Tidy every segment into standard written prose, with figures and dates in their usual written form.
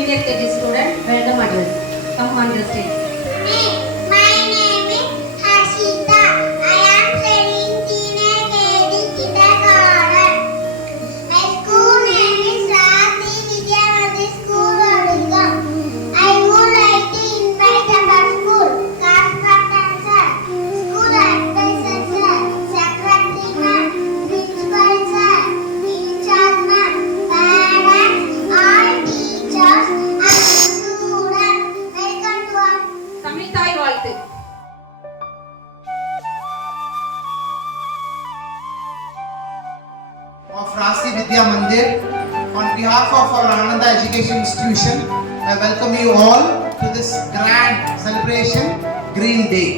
senior KG student, welcome address. Come on the stage. My name is Hashita. I am studying senior KG kindergarten. My school name is Rati Vidya Mandira School, Odingam. I would like to invite our school class captain sir, school advisor sir, secretary ma'am, principal sir, in charge ma'am, parents, all teachers and students. Welcome to our Tamil தாய் வாழ்த்து. Of Rasi Vidya Mandir, on behalf of our Ananda Education Institution, I welcome you all to this grand celebration, Green Day.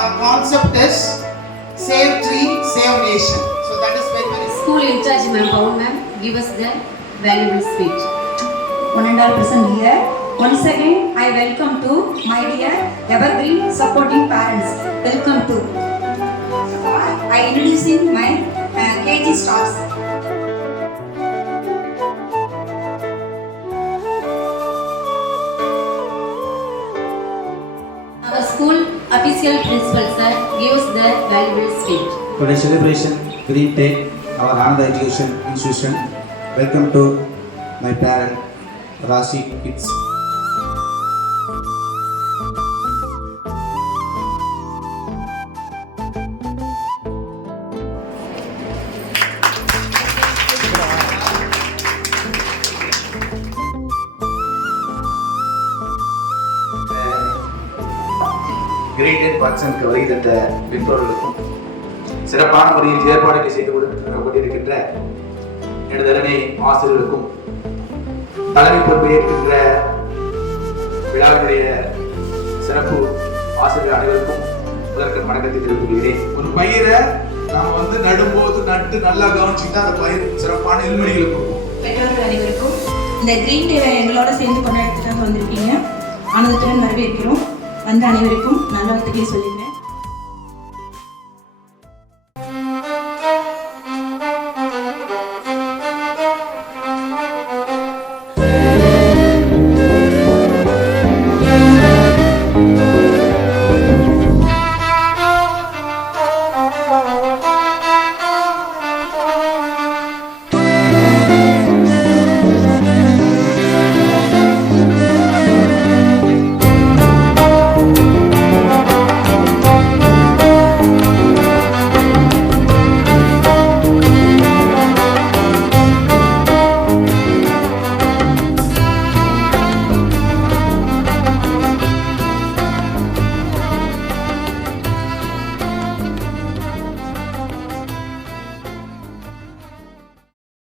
Our concept is Save Tree, Save Nation. So that is very School in charge ma'am, Paul ma'am, give us the valuable speech. 100% here. Once again, I welcome to my dear evergreen supporting parents. Welcome to. I introducing my KG stars. Our school official principal sir, give us the valuable speech. Today's celebration, Green Day, our Ananda Education Institution. Welcome to my parent, Rasi Kids. Great ten ஃபங்க்ஷனுக்கு வருகை தந்த பெற்றோர்களுக்கும் சிறப்பான முறையில் ஏற்பாடுகள் செய்து கொண்டிருக்கின்ற எனது அருமை ஆசிரியர்களுக்கும் தலைமை பொறுப்பை ஏற்கின்ற விழாவுடைய சிறப்பு ஆசிரியர் அனைவருக்கும் முதற்கண் வணக்கத்தை தெரிவித்துக் கொள்கிறேன். ஒரு பயிரை நாம் நடும்போது நட்டு நல்லா கவனிச்சுட்டா அந்த பயிர் சிறப்பான நெல்மணிகளை கொடுக்கும். பெற்றோர்கள் அனைவருக்கும் இந்த கிரீன் டேவை எங்களோட சேர்ந்து கொண்டாடுறதுக்காக வந்திருக்கீங்க. ஆனந்தத்துடன் வரவேற்கிறோம். வந்த அனைவருக்கும் நல்ல வார்த்தைகளை சொல்லிக்கிறேன்.